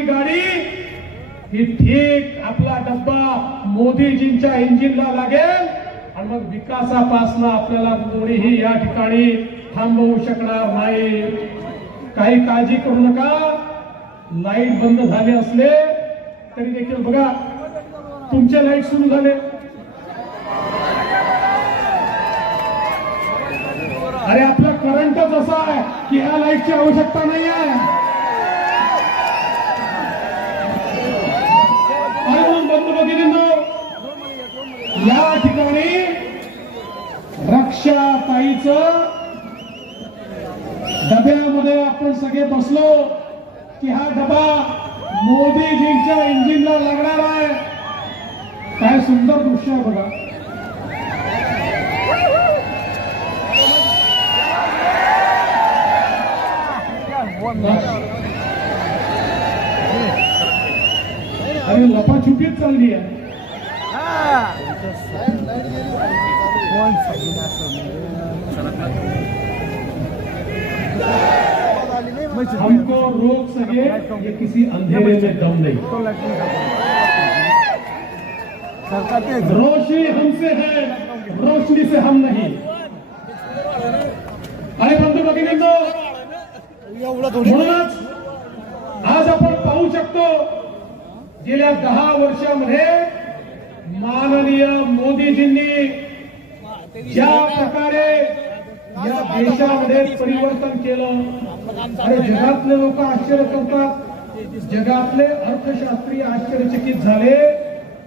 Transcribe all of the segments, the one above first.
आपली गाडी ही ठीक आपला डब्बा मोदीजींच्या इंजिनला लागेल आणि मग विकासापासनं आपल्याला कोणीही या ठिकाणी थांबवू शकणार नाही. काही काळजी करू नका. लाइट बंद झाले असले तरी देखील बघा तुमचे लाइट सुरू झाले. अरे आपला करंटच असा आहे की ह्या लाईटची आवश्यकता नाही आहे या ठिकाणी रक्षाताईचं डब्यामध्ये आपण सगळे बसलो की हा डबा मोदीजींच्या इंजिनला लागणार आहे. काय सुंदर दृश्य आहे बघा. अरे लपाछुपीच चालली आहे. हमको रोक सके ये किसी अंधेरे में दम नहीं। रोशनी हमसे है, रोशनी से हम नहीं। अरे बंधू भगिनींनो आज आपण पाहू शकतो गेल्या दहा वर्षामध्ये माननीय मोदीजींनी ज्या प्रकारे या देशामध्ये परिवर्तन केलं आणि जगातले लोक आश्चर्य करतात जगातले अर्थशास्त्री आश्चर्यचकित झाले.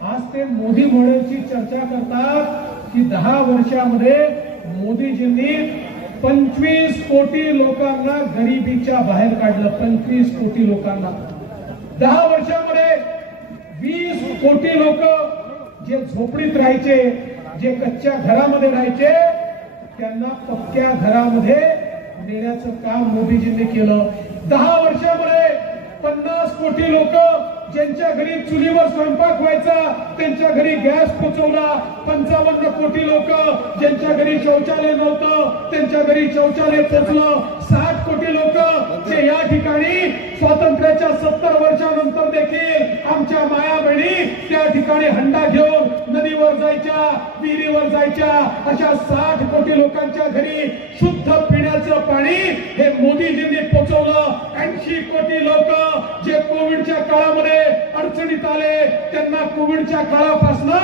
आज ते मोदी मॉडेलची चर्चा करतात की दहा वर्षामध्ये मोदीजींनी पंचवीस कोटी लोकांना गरिबीच्या बाहेर काढलं. पंचवीस कोटी लोकांना. दहा वर्षामध्ये वीस कोटी लोक जे झोपडीत राहायचे जे कच्च्या घरामध्ये राहायचे त्यांना पक्क्या घरामध्ये नेण्याचं काम मोदीजींनी केलं. दहा वर्षामध्ये पन्नास कोटी लोक ज्यांच्या घरी चुलीवर स्वयंपाक व्हायचा त्यांच्या घरी गॅस पोचवला. पंचावन्न कोटी लोक ज्यांच्या घरी शौचालय नव्हतं त्यांच्या घरी शौचालय पोचलं. साठ कोटी लोक जे या ठिकाणी स्वातंत्र्याच्या सत्तर वर्षानंतर देखील आमच्या माया बहिणी त्या ठिकाणी हंडा घेऊन नदीवर जायच्या विहिरीवर जायच्या अशा साठ कोटी लोकांच्या घरी शुद्ध पिण्याचं पाणी हे मोदीजींनी पोचवलं. ऐंशी कोटी लोक जे कोविडच्या काळामध्ये अडचणीत आले त्यांना कोविडच्या काळापासून